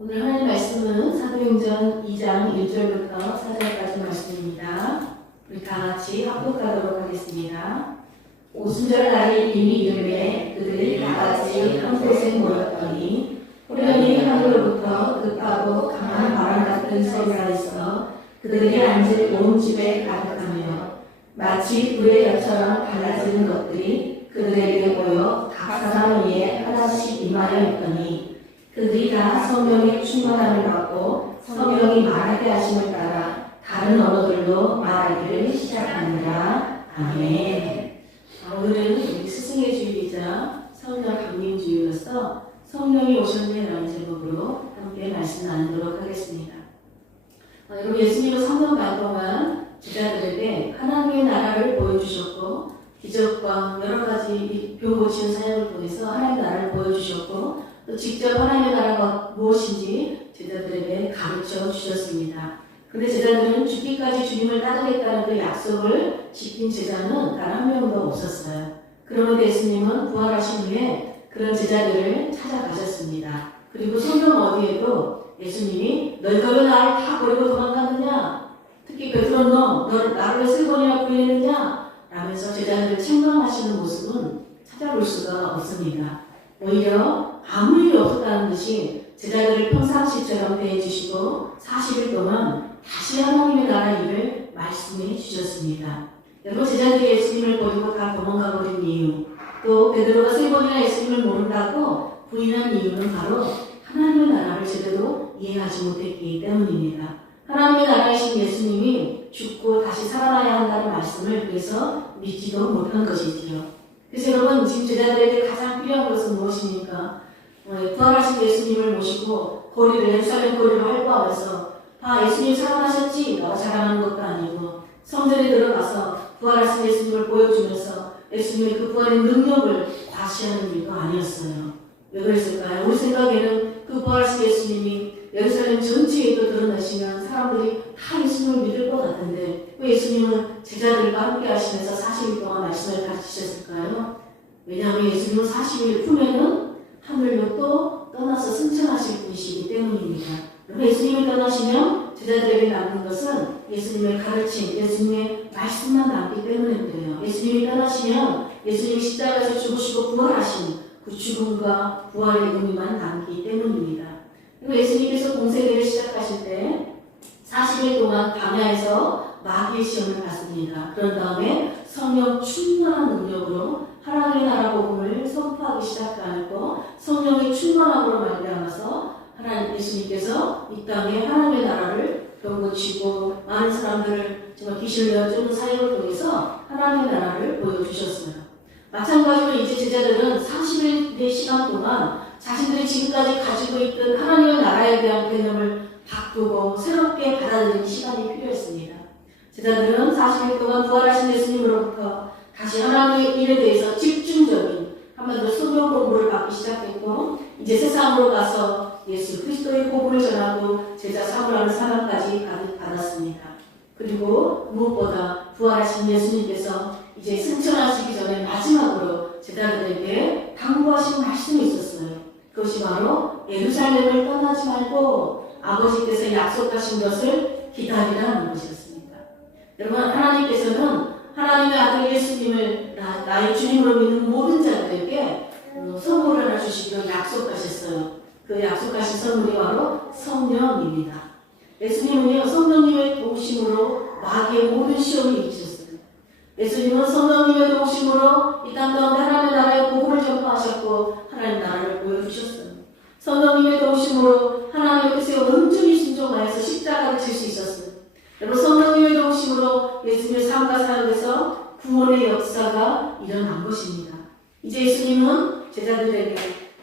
오늘 하나님 말씀은 사도행전 2장 1절부터 4절까지 말씀입니다. 우리 다 같이 합독하도록 하겠습니다. 오순절 날이 이미 이르매 그들이 다 같이 한 곳에 모였더니 호련히 하늘로부터 급하고 강한 바람 같은 소리가 있어 그들이 앉은 온 집에 가득하며 마치 불의 엿처럼 갈라지는 것들이 그들에게 보여 각 사람 위에 하나씩 임하여 있더니 그들이 다 성령의 충만함을 받고 성령이 말하게 하심을 따라 다른 언어들로 말하기를 시작하니라. 아멘. 오늘은 우리 스승의 주일이자 성령 강림 주일로서 성령이 오셨네라는 제목으로 함께 말씀 나누도록 하겠습니다. 여러분, 예수님은 3년반 동안 제자들에게 하나님의 나라를 보여주셨고 기적과 여러 가지 병 고치는 사역을 통해서 하나님의 나라를 보여주셨고 또 직접 하나님의 나라가 무엇인지 제자들에게 가르쳐 주셨습니다. 그런데 제자들은 죽기까지 주님을 따르겠다는 그 약속을 지킨 제자는 단 한 명도 없었어요. 그러면 예수님은 부활하신 후에 그런 제자들을 찾아가셨습니다. 그리고 성경 어디에도 예수님이 너희가 왜 나를 다 버리고 도망갔느냐? 특히 베드로 너 나를 왜 세 번이나 부인했느냐? 라면서 제자들을 책망하시는 모습은 찾아볼 수가 없습니다. 오히려 아무 일이 없었다는 듯이 제자들을 평상시처럼 대해주시고 40일 동안 다시 하나님의 나라 일을 말씀해 주셨습니다. 여러분, 제자들이 예수님을 버리고 다 도망가 버린 이유, 또 베드로가 세 번이나 예수님을 모른다고 부인한 이유는 바로 하나님의 나라를 제대로 이해하지 못했기 때문입니다. 하나님의 나라이신 예수님이 죽고 다시 살아나야 한다는 말씀을 그래서 믿지도 못한 것이지요. 그래서 여러분, 지금 제자들에게 가장 필요한 것은 무엇입니까? 부활하신 예수님을 모시고 거리를 예루살렘 거리를 활보하면서 예수님 살아나셨지? 라고 자랑하는 것도 아니고 성전에 들어가서 부활하신 예수님을 보여주면서 예수님의 그 부활의 능력을 과시하는 일도 아니었어요. 왜 그랬을까요? 우리 생각에는 그 부활하신 예수님이 예루살렘 전체에도 드러나시면 사람들이 다 예수님을 믿을 것 같은데 왜 예수님은 제자들과 함께 하시면서 40일 동안 말씀을 가르치셨을까요? 왜냐하면 예수님은 40일 후에는 하늘로 또 떠나서 승천하실 분이시기 때문입니다. 예수님이 떠나시면 제자들에게 남는 것은 예수님의 가르침, 예수님의 말씀만 남기 때문인데요. 예수님이 떠나시면 예수님이 십자가에서 죽으시고 부활하신 그 죽음과 부활의 의미만 남기 때문입니다. 그리고 예수님께서 공생애를 시작하실 때 40일 동안 광야에서 마귀의 시험을 받습니다. 그런 다음에 성령 충만한 능력으로 하나님의 나라 복음을 선포하기 시작하고 성령의 충만함으로 말미암아서 하나님 예수님께서 이 땅에 하나님의 나라를 병고치고 많은 사람들을 정말 귀신을 내어주는 사역을 통해서 하나님의 나라를 보여주셨어요. 마찬가지로 이제 제자들은 40일의 시간 동안 자신들이 지금까지 가지고 있던 하나님의 나라에 대한 개념을 바꾸고 새롭게 받아들이는 시간이 필요했습니다. 제자들은 40일 동안 부활하신 예수님으로부터 다시 하나님의 일에 대해서 집중적인 한마디로 성경 공부를 받기 시작했고 이제 세상으로 가서 예수 그리스도의 복음을 전하고 제자 사모하는 사람까지 받았습니다. 그리고 무엇보다 부활하신 예수님께서 이제 승천하시기 전에 마지막으로 제자들에게 당부하신 말씀이 있었어요. 그것이 바로 예루살렘을 떠나지 말고 아버지께서 약속하신 것을 기다리라는 것이었습니다. 여러분, 하나님께서는 하나님의 아들 예수님을 나의 주님으로 믿는 모든 자들에게 선물을 하나 주시기로 약속하셨어요. 그 약속하신 선물이 바로 성령입니다. 예수님은요, 성령님의 도우심으로 마귀의 모든 시험을 이기셨어요. 예수님은 성령님의 도우심으로 이 땅 가운데 하나님의 나라의 복음을 전파하셨고 하나님의 나라를 보여주셨어요. 성령님의 도우심으로 하나님께서 온전히 순종하여서 십자가를 질 수 있었어요. 여러분, 성령님의 도우심으로 예수님의 삶과 사역에서 구원의 역사가 일어난 것입니다. 이제 예수님은 제자들에게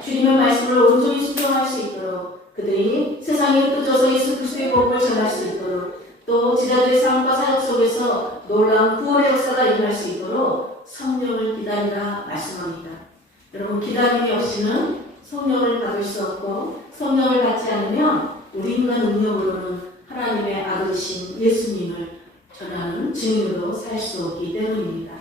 주님의 말씀을 온전히 순종할 수 있도록 그들이 세상에 흩어져서 예수 그리스도의 복음을 전할 수 있도록 또 제자들의 삶과 사역 속에서 놀라운 구원의 역사가 일어날 수 있도록 성령을 기다리라 말씀합니다. 여러분, 기다림이 없이는 성령을 받을 수 없고 성령을 받지 않으면 우리 인간 능력으로는 하나님의 아들이신 예수님을 전하는 증인으로 살 수 없기 때문입니다.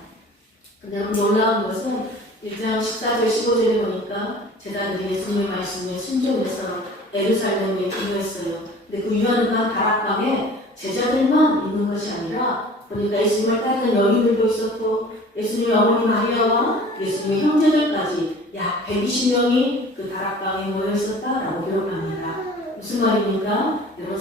근데 놀라운 것은 1장 14절 15절에 보니까 제자들이 예수님의 말씀에 순종해서 예루살렘에 기도했어요. 근데 그 유한한 다락방에 제자들만 있는 것이 아니라 보니까 예수님을 따르는 여인들도 있었고 예수님의 어머니 마리아와 예수님의 형제들까지 약 120명이 그 다락방에 모여 있었다라고 기록합니다. 무슨 말입니까? 여러분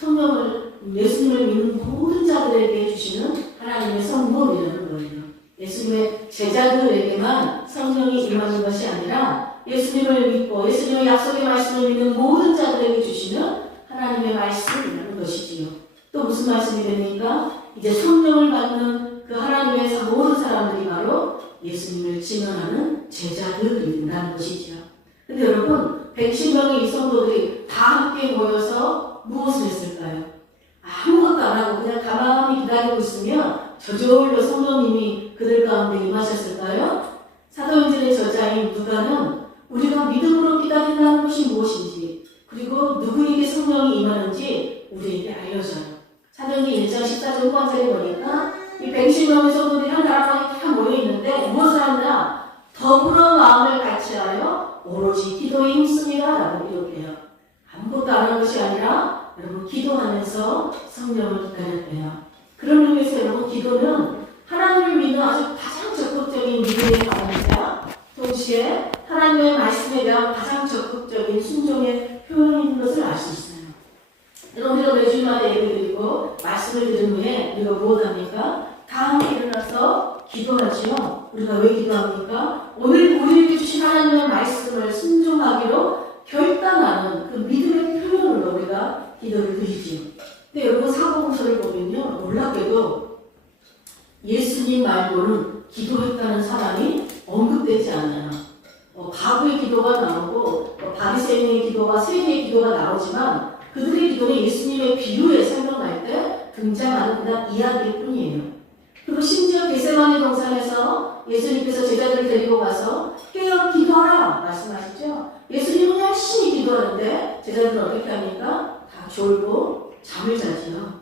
성령을 예수님을 믿는 모든 자들에게 주시는 하나님의 선물이라는 거예요. 예수님의 제자들에게만 성령이 임하는 것이 아니라 예수님을 믿고 예수님의 약속의 말씀을 믿는 모든 자들에게 주시는 하나님의 말씀이라는 것이지요. 또 무슨 말씀이 됩니까? 이제 성령을 받는 그 하나님의 모든 사람들이 바로 예수님을 증언하는 제자들이 된다는 것이죠. 근데 여러분 110명의 이 성도들이 다 함께 모여서 무엇을 했을까요? 아무것도 안 하고 그냥 가만히 기다리고 있으면 저절로 성령님이 그들 가운데 임하셨을까요? 사도행전의 저자인 누가는 우리가 믿음으로 기다린다는 것이 무엇인지 그리고 누구에게 성령이 임하는지 우리에게 알려줘요. 사도행전 1장 14절 후반절에 보니까 이 110명의 성도들이 한 다락방에 다 모여있는데 무엇을 하느냐? 더불어 마음을 같이하여 오로지 기도에 힘씁니다 라고 기록해요. 아무것도 안 한 것이 아니라 여러분 기도하면서 성령을 기다렸대요. 그런 의미에서 여러분 기도는 하나님을 믿는 아주 가장 적극적인 믿음의 반응이자 동시에 하나님의 말씀에 대한 가장 적극적인 순종의 표현인 것을 알 수 있어요. 여러분 우리가 매주마다 예배드리고 말씀을 들은 후에 우리가 무엇합니까? 다 함께 일어나서 기도하지요. 우리가 왜 기도합니까? 오늘 우리에게 주신 하나님의 말씀을 순종하기로 결단하는 그 믿음의 표현으로 우리가 기도를 드리지요. 근데 여러분 사복음서를 보면요 놀랍게도 예수님 말고는 기도했다는 사람이 언급되지 않아요. 가부의 기도가 나오고 바리새인의 기도와 세리의 기도가 나오지만 그들의 기도는 예수님의 비유에 설명할 때 등장하는 그냥 이야기일 뿐이에요. 그리고 심지어 겟세마네 동산에서 예수님께서 제자들을 데리고 가서 깨어 기도하라 말씀하시죠. 예수님은 열심히 기도하는데 제자들은 어떻게 합니까? 다 졸고 잠을 자지요.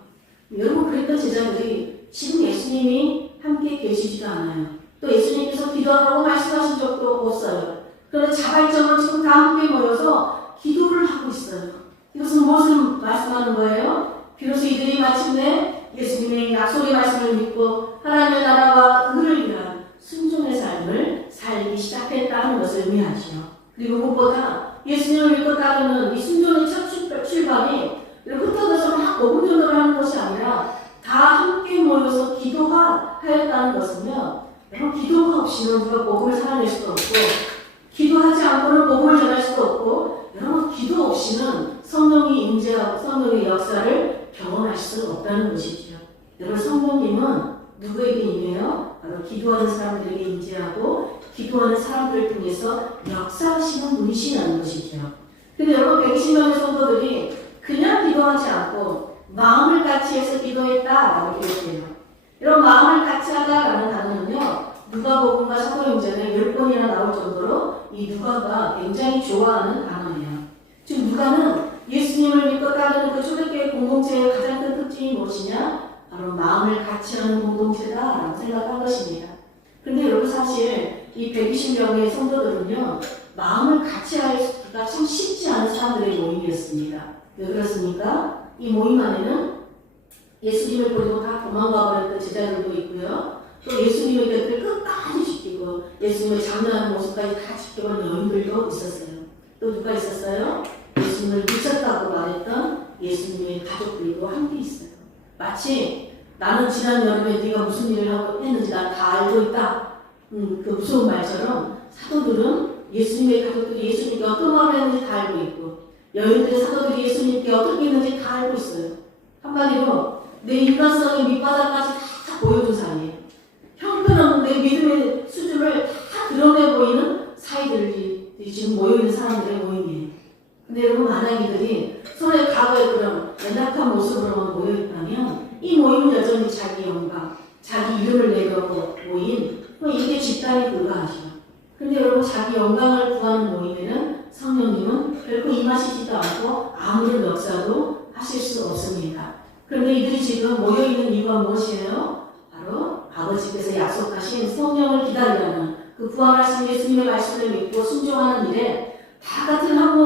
여러분 그랬던 제자들이 지금 예수님이 함께 계시지도 않아요. 또 예수님께서 기도하라고 말씀하신 적도 없어요. 그런데 자발적으로 지금 다 함께 모여서 기도를 하고 있어요. 이것은 무엇을 말씀하는 거예요? 비로소 이들이 마침내 예수님의 약속의 말씀을 믿고 하나님의 나라와 그를 위한 순종의 삶을 살기 시작했다는 것을 의미하지요. 그리고 무엇보다 예수님을 믿고 따르는 이 순종의 첫 출발이 흩어져서 막 오분전도를 하는 것이 아니라 다 함께 모여서 기도하였다는 것은요. 여러분 기도가 없이는 우리가 복음을 살아낼 수도 없고 기도하지 않고는 복음을 전할 수도 없고 여러분 기도 없이는 성령이 임재하고 성령의 역사를 경험할 수 없다는 것이지요. 여러분 성령님은 누구에게 임해요? 바로 기도하는 사람들에게 임재하고 기도하는 사람들을 통해서 역사하시는 분이시라는 것이죠. 근데 여러분 120명의 성도들이 그냥 기도하지 않고 마음을 같이 해서 기도했다라고 기록해요. 이런 마음을 같이 하다라는 단어는요. 누가복음과 사도행전에 10번이나 나올 정도로 이 누가가 굉장히 좋아하는 단어예요. 지금 누가는 예수님을 믿고 따르는 그 초대교회 공동체의 가장 큰 특징이 무엇이냐? 바로 마음을 같이 하는 공동체다라고 생각한 것입니다. 그런데 여러분 사실 이 120명의 성도들은요. 마음을 같이 하기가 참 쉽지 않은 사람들의 모임이었습니다. 왜 그렇습니까? 이 모임 안에는 예수님을 버리고 다 도망가 버렸던 제자들도 있고요. 또 예수님의 곁을 끝까지 지키고 예수님의 장난하는 모습까지 다 지켜본 여인들도 있었어요. 또 누가 있었어요? 예수님을 미쳤다고 말했던 예수님의 가족들도 함께 있어요. 마치 나는 지난 여름에 네가 무슨 일을 하고 했는지 난 다 알고 있다. 그 무서운 말처럼 사도들은 예수님의 가족들이 예수님께 어떤 말을 했는지 다 알고 있고 여인들의 사도들이 예수님께 어떻게 했는지 다 알고 있어요. 한마디로 내 인간성의 밑바닥까지 다 보여준 사람이에요. 형편없는 내 믿음의 수준을 다 드러내 보이는 사이들이 지금 모여있는 사람들의 모임이에요. 근데 여러분 만약 이들이 서로의 과거의 그런 연약한 모습으로만 모여있다면 이 모임은 여전히 자기 영광, 자기 이름을 내려고 모인 이게 집단에 불과하죠. 근데 여러분 자기 영광을 구하는 모임에는 성령님은 결코 임하시지도 않고 아무런 역사도 하실 수 없습니다. 그런데 이들이 지금 모여있는 이유가 무엇이에요? 바로 아버지께서 약속하신 성령을 기다리라는 그 부활하신 예수님의 말씀을 믿고 순종하는 일에 다 같은 한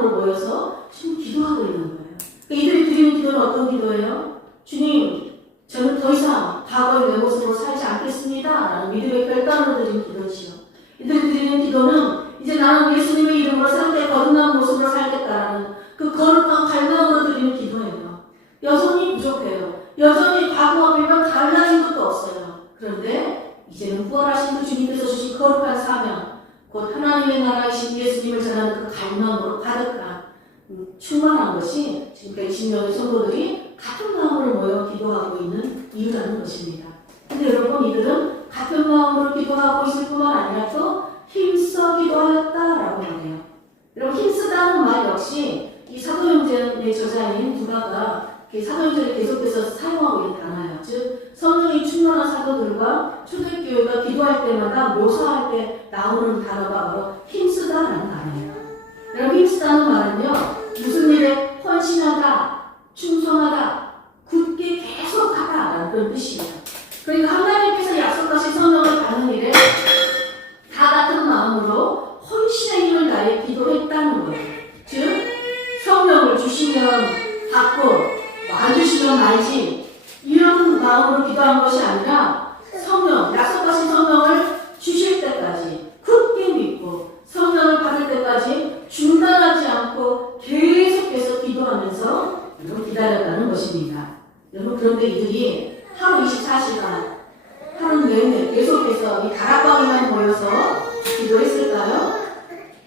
마음으로 모여서 지금 기도하고 있는 거예요. 그러니까 이들이 드리는 기도는 어떤 기도예요? 주님, 저는 더 이상 과거의 내 모습으로 살지 않겠습니다. 라는 믿음의 결단으로 드리는 기도지요. 이들이 드리는 기도는 이제 나는 예수님의 이름으로 새롭게 거듭난 모습으로 살겠다라는 그 거룩한 갈망으로 드리는 기도예요. 여전히 부족해요. 여전히 과거와 비교하면 달라진 것도 없어요. 그런데 이제는 부활하신 그 주님께서 주신 거룩한 사명, 곧 하나님의 나라이신 예수님을 전하는 그 갈망으로 가득한 충만한 것이 지금까지 20명의 성도들이 같은 마음으로 모여 기도하고 있는 이유라는 것입니다. 근데 여러분, 이들은 같은 마음으로 기도하고 있을 뿐만 아니라 또 힘써 기도하였다라고 하네요. 여러분, 힘쓰다는 말 역시 이 사도행전의 저자인 누가가 사도행전에 계속해서 사용하고 있는 단어예요. 즉, 성령이 충만한 사도들과 초대교회가 기도할 때마다 묘사할 때 나오는 단어가 바로 힘쓰다라는 단어예요. 여러분, 힘쓰다는 말은요, 무슨 일에 헌신하다, 충성하다, 굳게 계속하다라는 그런 뜻이에요. 그러니까 하나님께서 약속하신 성령을 받는 일에 다 같은 마음으로 헌신의 힘을 다해 기도했다는 거예요. 즉, 성령을 주시면 받고 안 주시면 말지, 이런 마음으로 기도한 것이 아니라 성령, 약속하신 성령을 주실 때까지 굳게 믿고 성령을 받을 때까지 중단하지 않고 계속해서 기도하면서 기다렸다는 것입니다. 여러분, 그런데 이들이 하루 24시간, 하루 내내 계속해서 이 다락방에만 모여서 기도했을까요?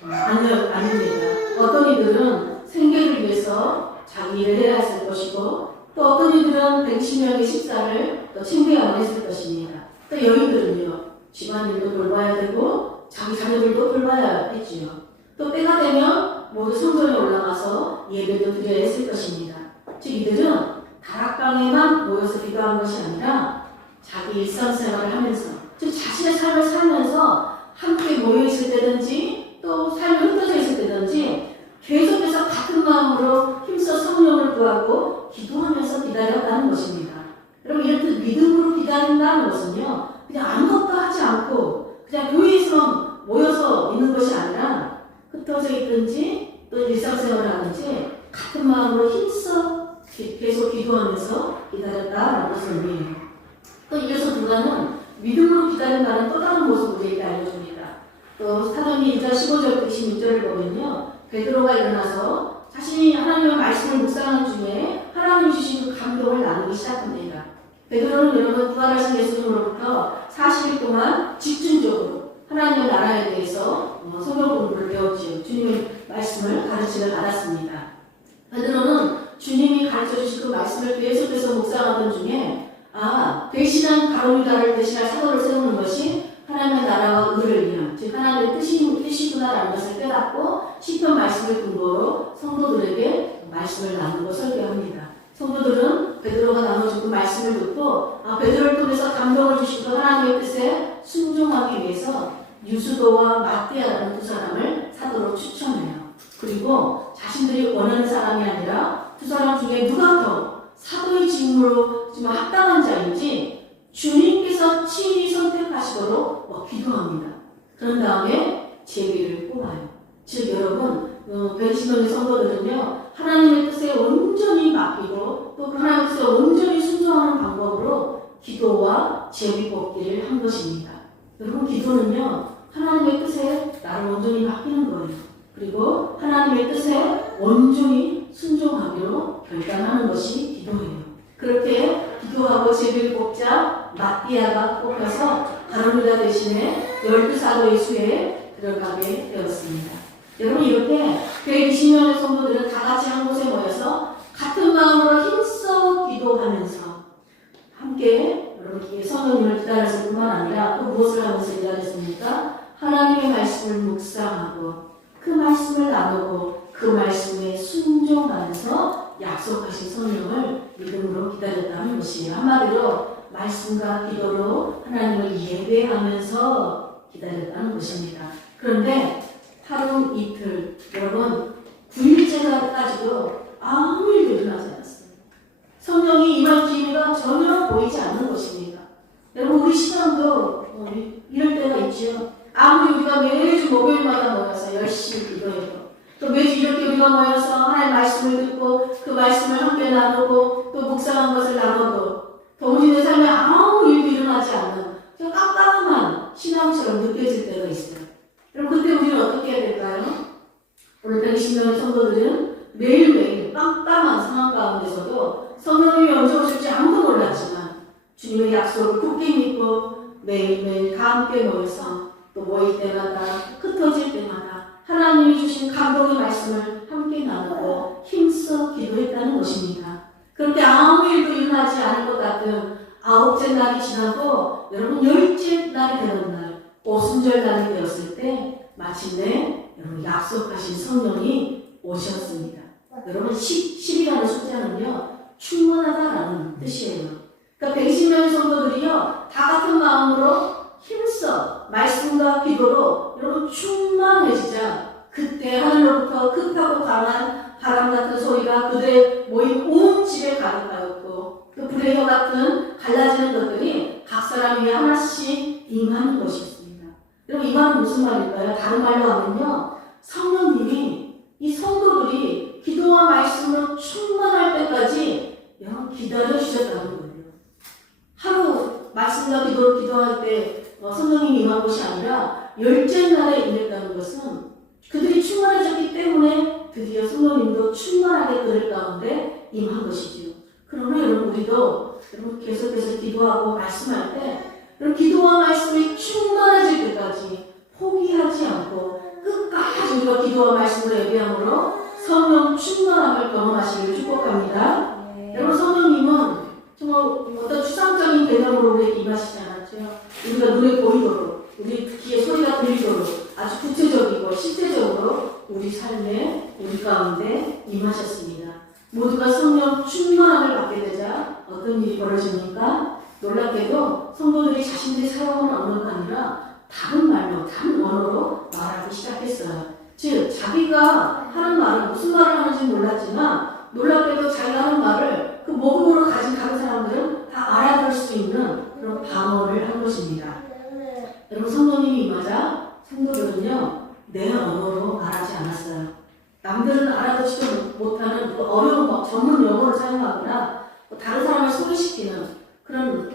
아닙니다. 어떤 이들은 생계를 위해서 자기 일을 해야 했을 것이고, 또 어떤 이들은 120명의 식사를 또 챙겨야만 했을 것입니다. 또 여인들은요, 집안일도 돌봐야 되고 자기 자녀들도 돌봐야 했지요. 또 때가 되면 모두 성전에 올라가서 예배도 드려야 했을 것입니다. 즉, 이들은 다락방에만 모여서 기도한 것이 아니라 자기 일상생활을 하면서, 즉 자신의 삶을 살면서 함께 모여있을 때든지 또 삶이 흩어져 있을 때든지 계속해서 같은 마음으로 힘써 성령을 구하고 기도하면서 기다렸다는 것입니다. 여러분, 이렇게 믿음으로 기다린다는 것은요, 그냥 아무것도 하지 않고 그냥 교회에서 모여서 있는 것이 아니라 흩어져 있든지 또 일상생활을 하든지 같은 마음으로 힘써 계속 기도하면서 기다렸다라는 것을 의미해요. 또 이어서 누가는 믿음으로 기다린다는 또 다른 모습을 우리에게 알려줍니다. 또 사도행전 2장 15절부터 26절을 보면요, 베드로가 일어나서 자신이 하나님의 말씀을 묵상하는 중에 하나님이 주신 그 감동을 나누기 시작합니다. 베드로는 여러분, 부활하신 예수님으로부터 40일 동안 집중적으로 하나님의 나라에 대해서 성경 공부를 배웠지요. 주님의 말씀을 가르침을 받았습니다. 베드로는 주님이 가르쳐주신 그 말씀을 계속해서 묵상하던 중에 배신한 가룟유다를 대신할 사도를 세우는 것이 하나님의 나라와 의를 위한, 즉 하나님의 뜻이구나라는 것을 깨닫고 시편 말씀을 근거로 성도들에게 말씀을 나누고 설교합니다. 성도들은 베드로가 나눠준 그 말씀을 듣고 베드로를 통해서 감동을 주시고 하나님의 뜻에 순종하기 위해서 유수도와 마띠아라는 두 사람을 사도로 추천해요. 그리고 자신들이 원하는 사람이 아니라 두 사람 중에 누가 더 사도의 직무로 지금 합당한 자인지 주님께서 친히 선택하시도록 기도합니다. 그런 다음에 제비를 뽑아요. 즉, 여러분, 120명의 성도들은요, 하나님의 뜻에 온전히 맡기고 또 그 하나님의 뜻에 온전히 순종하는 방법으로 기도와 제비 뽑기를 한 것입니다. 여러분, 기도는요, 하나님의 뜻에 나를 온전히 맡기는 거예요. 그리고 하나님의 뜻에 온전히 순종하기로 결단하는 것이 기도예요. 그렇게 기도하고 제비를 뽑자 마띠아가 뽑혀서 가룟유다 대신에 12사도의 수에 들어가게 되었습니다. 여러분, 이렇게 120명의 성도들은 다 같이 한 곳에 모여서 같은 마음으로 힘써 기도하면서 함께 여러분 성령님을 기다렸을 뿐만 아니라 또 무엇을 하면서 기다렸습니까? 하나님의 말씀을 묵상하고 그 말씀을 나누고 그 말씀에 순종하면서 약속하신 성령을 믿음으로 기다렸다는 것이에요. 한마디로 말씀과 기도로 하나님을 예배하면서 기다렸다는 것입니다. 그런데 하루 이틀, 여러분 9일째까지도 아무 일도 일어나지 않았어요. 성령이 임할 기미가 전혀 보이지 않는 것입니다. 여러분, 우리 시간도 이럴 때가 있죠. 아무리 우리가 매주 목요일마다 모여서 열심히 기도해도 또 매주 이렇게 우리가 우리가 모여서 하나님의 말씀을 듣고 그 말씀을 함께 나누고 또 묵상한 것을 나눠도 동시에 삶에 아무 일도 일어나지 않는 저 깜깜한 신앙처럼 느껴질 때가 있어요. 그럼 그때 우리는 어떻게 해야 될까요? 오늘 120명의 성도들은 매일매일 깜깜한 상황 가운데서도 성령님이 언제 오실지 아무도 몰랐지만 주님의 약속을 굳게 믿고 매일매일 다 함께 모여서 또 모일 때마다 흩어질 때마다 하나님이 주신 감동의 말씀을 함께 나누고 힘써 기도했다는 것입니다. 그런데 아무 일도 일어나지 않을 것 같은 9째 날이 지나고 여러분 10째 날이 되는 날 오순절 날이 되었을 때 마침내 여러분 약속하신 성령이 오셨습니다. 여러분 10이라는 숫자는요 충만하다라는 뜻이에요. 그러니까 120명의 성도들이요 다 같은 마음으로 힘써 말씀과 기도로 여러분 충만해지자 그때 하늘로부터 급하고 강한 바람 같은 소리가 그들의 모인 온 집에 가득하였고 그 불의 혀 같은 갈라지는 것들이 각 사람 위에 하나씩 임하는 것이었습니다. 여러분 이 말은 무슨 말일까요? 다른 말로 하면요 성령님이 이 성도들이 기도와 말씀으로 충만할 때까지 여러분 기다려 주셨다는 거예요. 하루 말씀과 기도로 기도할 때 성령님이 임한 것이 아니라 10째 날에 임했다는 것은 그들이 충만해졌기 때문에 드디어 성령님도 충만하게 그들 가운데 임한 것이지요. 그러나 여러분 우리도 여러분 계속해서 기도하고 말씀할 때 여러분 기도와 말씀이 충만해질 때까지 포기하지 않고 끝까지 우리가 기도와 말씀으로 예배함으로 성령 충만함을 경험하시기를 축복합니다. 여러분 성령님은 정말 어떤 추상적인 개념으로 우리에게 임하시지 않았죠. 우리가 눈에 보이도록 우리 귀에 소리가 들리도록 아주 구체적이고 실제적으로 우리 삶에 우리 가운데 임하셨습니다. 모두가 성령 충만함을 받게 되자 어떤 일이 벌어집니까? 놀랍게도 성도들이 자신들이 사용하는 언어가 아니라 다른 말로 다른 언어로 말하기 시작했어요. 즉 자기가 하는 말은 무슨 말을 하는지 몰랐지만 놀랍게도 자기가 하는 말을 그 모국어로 가진 다른 사람들은 다 알아들을 수 있는 그런 방언을 한 것입니다. 여러분 성령님이 임하자 성도들은요 내 언어로 말하지 않았어요. 남들은 알아듣지도 못하는 어려운 전문 용어를 사용하거나 다른 사람을 소개시키는 그런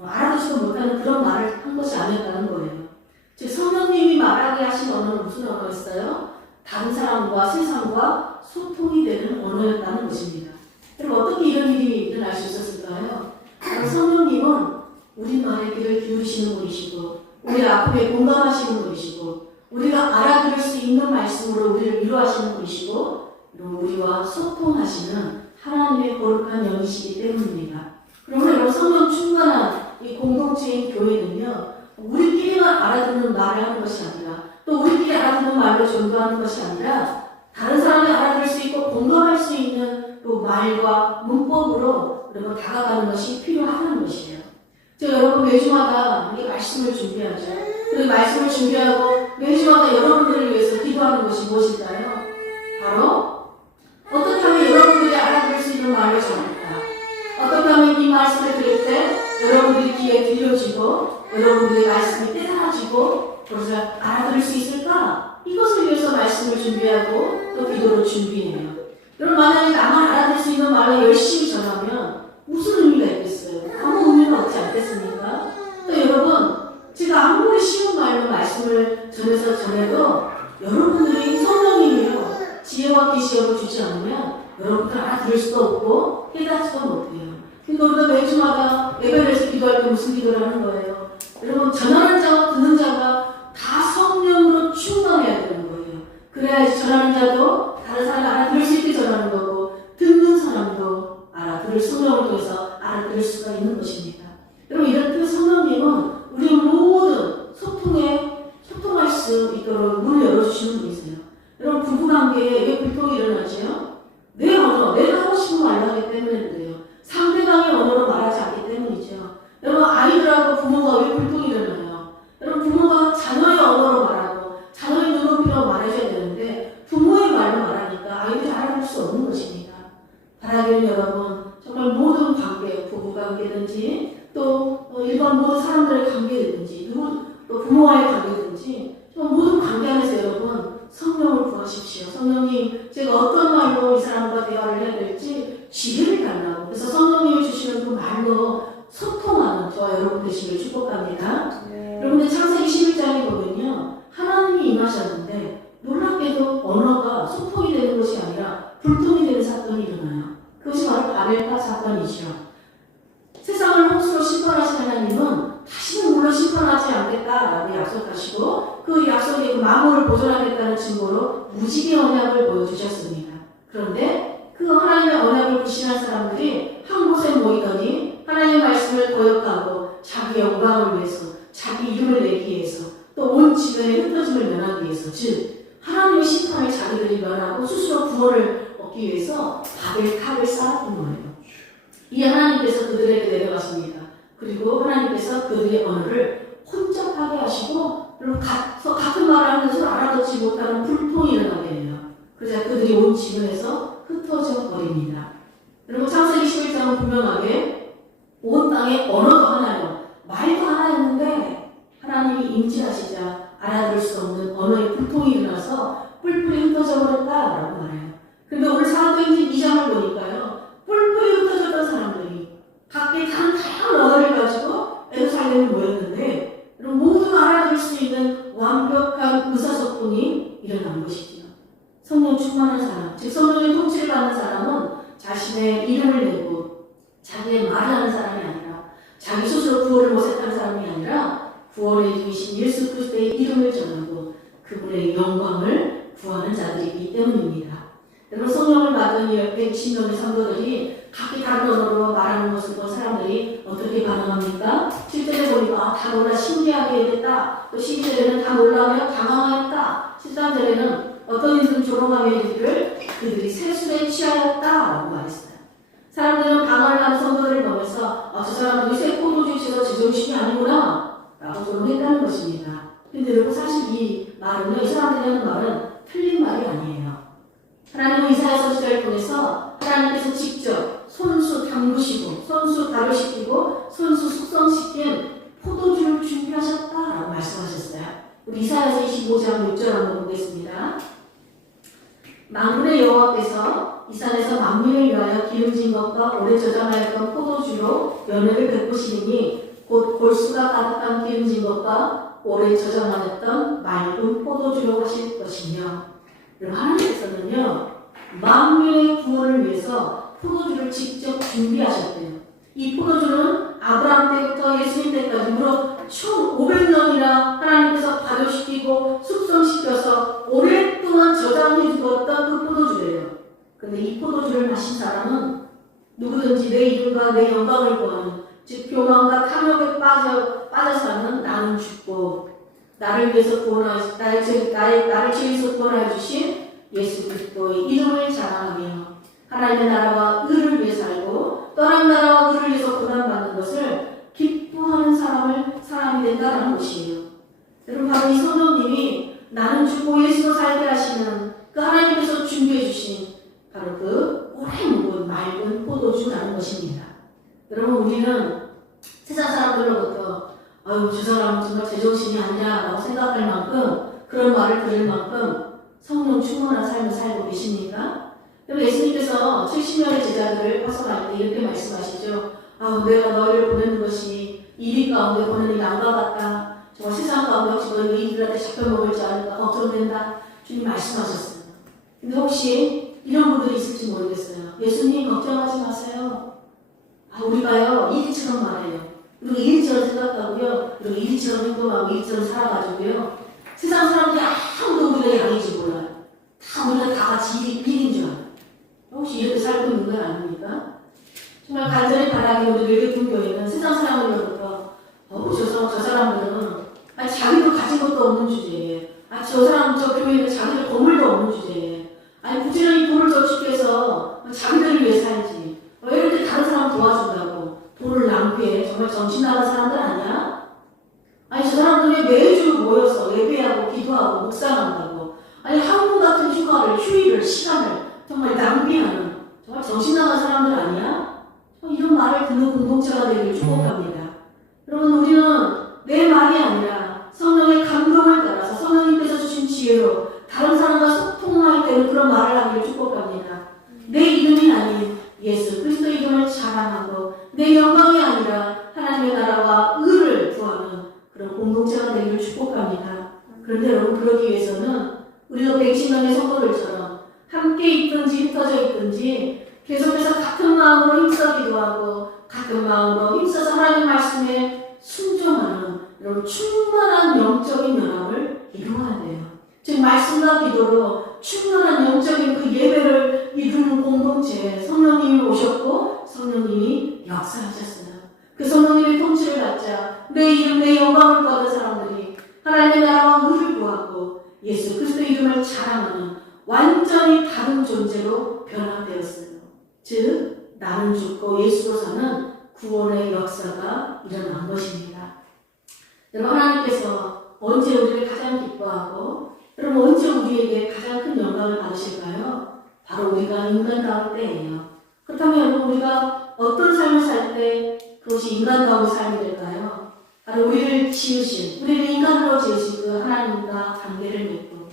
알아듣지도 못하는 그런 말을 한 것이 아니었다는 거예요. 즉 성령님이 말하게 하신 언어는 무슨 언어였어요? 다른 사람과 세상과 소통이 되는 언어였다는 것입니다. 그럼 어떻게 이런 일이 일어날 수 있었을까요? 성령님은 우리 말에 귀를 기울이시는 분이시고 우리 아픔에 공감하시는 분이시고 우리가 알아들을 수 있는 말씀으로 우리를 위로하시는 분이시고 우리와 소통하시는 하나님의 거룩한 영이시기 때문입니다. 그러면 여러분 성령 충만한 이 공동체인 교회는요 우리끼리만 알아듣는 말을 하는 것이 아니라 또 우리끼리 알아듣는 말로 전도하는 것이 아니라 다른 사람이 알아들을 수 있고 공감할 수 있는 그 말과 문법으로 여러분 다가가는 것이 필요하다는 것이에요. 제가 여러분 매주마다 이 말씀을 준비하죠. 그 말씀을 준비하고 매주마다 여러분들을 위해서 기도하는 것이 무엇일까요? 바로 어떻게 하면 여러분들이 알아들을 수 있는 말로 전할까? 어떻게 하면 이 말씀을 들을 때 여러분들이 귀에 들려지고 여러분들의 말씀이 깨달아지고 그것을 알아들을 수 있을까? 이것을 위해서 말씀을 준비하고 또 기도를 준비해요. 여러분 만약에 나만 알아들을 수 있는 말을 열심히 전하면 무슨 의미가 있겠어요? 아무 의미가 없지 않겠습니까? 또 여러분 제가 아무리 쉬운 말로 말씀을 전해도 여러분들이 성령님이요 지혜와 계시를 주지 않으면 여러분들 알아들을 수도 없고 깨닫지도 못해요. 그러니까 우리가 매주마다 예배에서 기도할 때 무슨 기도를 하는 거예요? 여러분 전하는 자와 듣는 자가 다 성령으로 충만해야 되는 거예요. 그래야지 전하는 자도 다른 사람이 알아들을 수 있게 전하는 거고 듣는 사람도 알아들을 성령을 통해서 알아들을 수가 있는 것입니다. 여러분 이렇게 성령님은 우리 모든 소통할 수 있도록 문을 열어주시는 분이세요. 여러분 부부관계에 왜 불통이 일어나죠? 내 언어, 내가 하고 싶은 말을 하기 때문에 그래요. 상대방의 언어로 말하지 않기 때문이죠. 여러분 아이들하고 부모가 왜 불통이 일어나요? 여러분 부모가 자녀의 언어로 말하고 자녀의 눈높이로 말해줘야 되는데 부모의 말로 말하니까 아이들이 알아볼 수 없는 것입니다. 바라기는 여러분 정말 모든 관계, 부부관계든지 또 일반 모든 사람들의 관계든지 또 부모와의 관계든지 정말 모든 관계 안에서 여러분 성령을 구하십시오. 성령님, 제가 어떤 말로 이 사람과 대화를 해야 될지 지혜를 달라고. 그래서 성령님이 주시는 그 말로 소통하는 저와 여러분 되시길 축복합니다. 여러분들 창세기 11장에 보면요, 하나님이 임하셨는데 놀랍게도 언어가 소통이 되는 것이 아니라 불통이 되는 사건이 일어나요. 그것이 바로 바벨탑 사건이죠. 세상을 홍수로 심판하신 하나님은 다시는 물로 심판하지 않겠다라고 약속하시고 그 약속의 그 마무를 보존하겠다는 증거로 무지개 언약을 보여주셨습니다. 그런데 그 하나님의 언약을 불신한 사람들이 한 곳에 모이더니 하나님의 말씀을 거역하고 자기 영광을 위해서, 자기 이름을 내기 위해서, 또 온 지면의 흩어짐을 면하기 위해서, 즉 하나님의 심판을 자기들이 면하고 스스로 구원을 얻기 위해서 바벨탑을 쌓았던 거예요. 이 하나님께서 그들에게 내려가십니다. 그리고 하나님께서 그들의 언어를 혼잡하게 하시고 그리고 같은 말을 하면서 알아듣지 못하는 불통이 일어나게 해요. 그러자 그들이 온 지면에서 흩어져 버립니다. 여러분 창세기 11장은 분명하게 온 땅의 언어도 하나요. 말도 하나였는데 하나님이 임재하시자 알아들을 수 없는 언어의 불통이 일어나서 뿔뿔이 흩어져 버렸다라고 말해요. 그런데 오늘 사도행전 2장을 보니까요. 뿔뿔이 흩어졌던 사람들이 각기 다양한 언어를 가지고 예루살렘에 모였는데 모두가 알아들을 수 있는 완벽한 의사소통이 일어난 것이지요. 성령 충만한 사람, 즉 성령의 통치를 받는 사람은 자신의 이름을 내고 자기의 말을 하는 사람이 아니라 자기 스스로 구원을 모색하는 사람이 아니라 구원의 이루신 예수 그리스도의 이름을 전하고 그분의 영광을 구하는 자들이기 때문입니다. 여러분 성령을 받은 120명의 성도들이 각기 다른 언어로 말하는 것을 본 사람들이 어떻게 반응합니까? 7절에 보니까 다 놀라 신기하게 됐다. 또 12절에는 다 놀라며 당황하였다. 13절에는 어떤 이들은 조롱하며 이르기를 그들이 세술에 취하였다라고 말했어요. 사람들은 방언을 하는 성도들을 보면서 저 사람들이 새 포도주에서 제정신이 아니구나 라고 조롱했다는 것입니다. 근데 여러분 사실 이 말은요, 이 사람들이 하는 말은 틀린 말이 아니에요. 하나님은 이사야 선지자를 통해서 하나님께서 직접 손수 담그시고 손수 발효시키고 손수 숙성시킨 포도주를 준비하셨다라고 말씀하셨어요. 우리 이사야서 25장 6절 한번 보겠습니다. 만군의 여호와께서 이 산에서 만민을 위하여 기름진 것과 오래 저장하였던 포도주로 연회를 베푸시니 곧 골수가 가득한 기름진 것과 오래 저장하였던 맑은 포도주로 하실 것이며, 여러분 하나님께서는요 만민의 구원을 위해서 포도주를 직접 준비하셨대요. 이 포도주는 아브라함 때부터 예수님 때까지 무려 총 500년이나 하나님께서 발효시키고 숙성시켜서 오랫동안 저장해 두었던 그 포도주예요. 근데 이 포도주를 마신 사람은 누구든지 내 이름과 내 영광을 구하는, 즉 교만과 탐욕에 빠져서는 나는 죽고 나를 위해서 나를 죄에서 구원하여 주신 예수 그리스도의 이름을 자랑하며 하나님의 나라와 의를 위해 살고 떠난 나라와 의를 위해서 고난받는 것을 기뻐하는 사람이 된다는 것이에요. 여러분 바로 이 성령님이 나는 죽고 예수로 살게 하시는 그 하나님께서 준비해 주신 바로 그 오래 묵은 맑은 포도주라는 것입니다. 여러분 우리는 세상 사람들로부터 아유 저 사람은 정말 제정신이 아니냐라고 생각할 만큼 그런 말을 들을 만큼 성령 충만한 삶을 살고 계십니까? 그럼 예수님께서 70명의 제자들을 파송할 때 이렇게 말씀하시죠. 내가 너희를 보내는 것이 이리 가운데 보내는 양과 같다. 정말 세상 가운데 혹시 너희들한테 잡혀먹을지 않을까 걱정된다. 주님 말씀하셨어요. 근데 혹시 이런 분들이 있을지 모르겠어요. 예수님 걱정하지 마세요. 우리가요 이리처럼 말해요. 그리고 이리처럼 생각하고요. 그리고 이리처럼 행동하고 이리처럼 살아가지고요. 세상 사람들이 아무도 우리가 양인지 몰라요. 다 우리가 다 같이 일인 줄 알아요. 혹시 이렇게 살고 있는 건 아닙니까? 정말 간절히 바라기 우리 외교분 교회는 세상 사람들로부터 저 사람들은 자기도 가진 것도 없는 주제에 저 교회는 자기들 건물도 없는 주제에 부지런히 돈을 저축해서 자기들을 위해 살지 이렇게 다른 사람 도와준다고 돈을 낭비해 정말 정신 나간 사람들 아니야? 저 사람들이 매주 모여서 예배하고 기도하고 묵상한다고 한국 같은 휴일을 시간을 정말 낭비하는 정말 정신 나간 사람들 아니야? 이런 말을 듣는 공동체가 되기를 축복합니다. 여러분 우리는 내 말이 아니라 성령의 감동을 따라서 성령님께서 주신 지혜로 다른 사람과 소통할 때는 살기를 축복합니다. 내 이름이 아닌 예수 그리스도 이름을 자랑하고 내 영광이 아니라 하나님의 나라와 의를 구하는 그런 공동체가 되기를 축복합니다. 그런데 여러분 그러기 위해서는 우리도 백신령의 성도들처럼 함께 있든지 흩어져 있든지 계속해서 같은 마음으로 힘써 기도하고 같은 마음으로 힘써서 하나님 말씀에 순종하는 이런 충만한 영적인 연합을 이루어야 돼요. 즉 말씀과 기도로 충만한 영적인 그 예배를 이루는 공동체에 성령님이 오셨고 성령님이 역사하셨어요. 그 성령님의 통치를 받자 내 이름 내 영광을 받은 사람들이 하나님의 나라와 의를 구하고 예수 그리스도 이름을 자랑하는 완전히 다른 존재로 변화되었어요. 즉 나는 죽고 예수로 사는 구원의 역사가 일어난 것입니다. 여러분 하나님께서 언제 우리를 가장 기뻐하고 여러분 언제 우리에게 가장 큰 영광을 받으실까요? 바로 우리가 인간다울 때예요. 그렇다면 여러분 우리가 어떤 삶을 살 때 그것이 인간다운 삶이 될까요? 바로 우리를 지으신, 우리를 인간으로 지으신 그 하나님과 관계를 맺고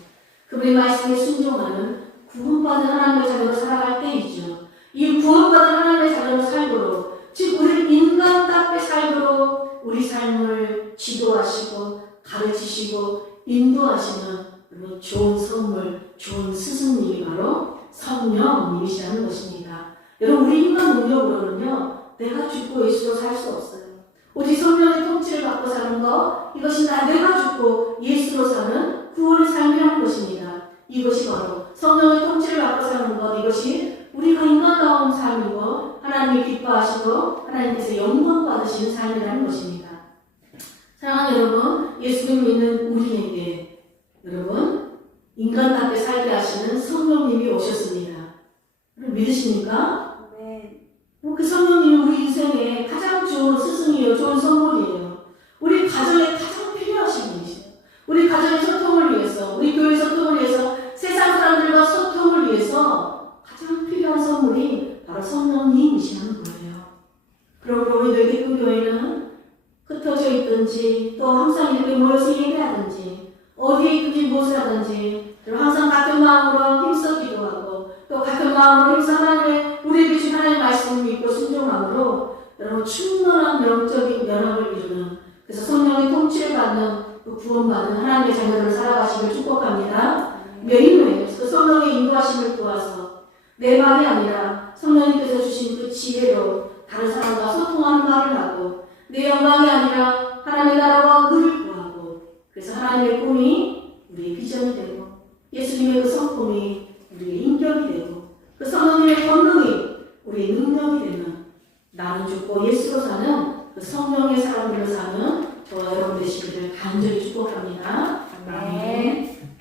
그분의 말씀에 순종하는 구원받은 하나님의 자녀로 살아갈 때이죠. 이 구원받은 하나님의 자녀로 살도록 즉 우리를 인간답게 살도록 우리 삶을 지도하시고 가르치시고 인도하시는 좋은 선물, 좋은 스승님이 바로 성령님이시라는 것입니다. 여러분 우리 인간 능력으로는요 내가 죽고 예수로 살 수 없어요. 오직 성령의 통치를 받고 사는 것 이것이 내가 죽고 예수로 사는 구원의 삶이라는 것입니다. 이것이 바로 성령의 통치를 받고 사는 것 이것이 우리가 인간다운 삶이고 하나님이 기뻐하시고 하나님께서 영광 받으시는 삶이라는 것입니다. 사랑하는 여러분 예수님 믿는 우리에게 여러분 인간답게 살게 하시는 성령님이 오셨습니다. 여러분 믿으십니까? 그 성령님이 우리 인생에 가장 좋은 스승이에요. 좋은 선물이에요. 우리 가정에 가장 필요하신 분이세요. 우리 가정의 소통을 위해서, 우리 교회 소통을 위해서, 세상 사람들과 소통을 위해서 가장 필요한 선물이 바로 성령님이시라는 거예요. 그러므로 우리 뇌기꾼 교회는 흩어져 있든지 또 항상 이렇게 모여서 예배하든지 어디에 있든지 무엇을 하든지 항상 같은 마음으로 힘써 기도하고 또 같은 마음으로 힘써 하나님의 우리에게 주신 하나님의 말씀을 믿고 순종함으로 여러분 충분한 영적인 연합을 이루는 그래서 성령의 통치를 받는 그 구원받는 하나님의 자녀를 살아가시길 축복합니다. 매일매일 그 성령의 인도하심을 구하서 내 말이 아니라 성령님께서 주신 그 지혜로 다른 사람과 소통하는 말을 하고 내 영광이 아니라 하나님의 나라와 의를 구하고 그래서 하나님의 꿈이 우리의 비전이 되고 예수님의 그 성품이 우리의 인격이 되고 그 성령님의 권능이 우리의 능력이 되는 나는 죽고 예수로 사는 그 성령의 사람들로 사는 저와 여러분 되시기를 간절히 축복합니다. 아멘.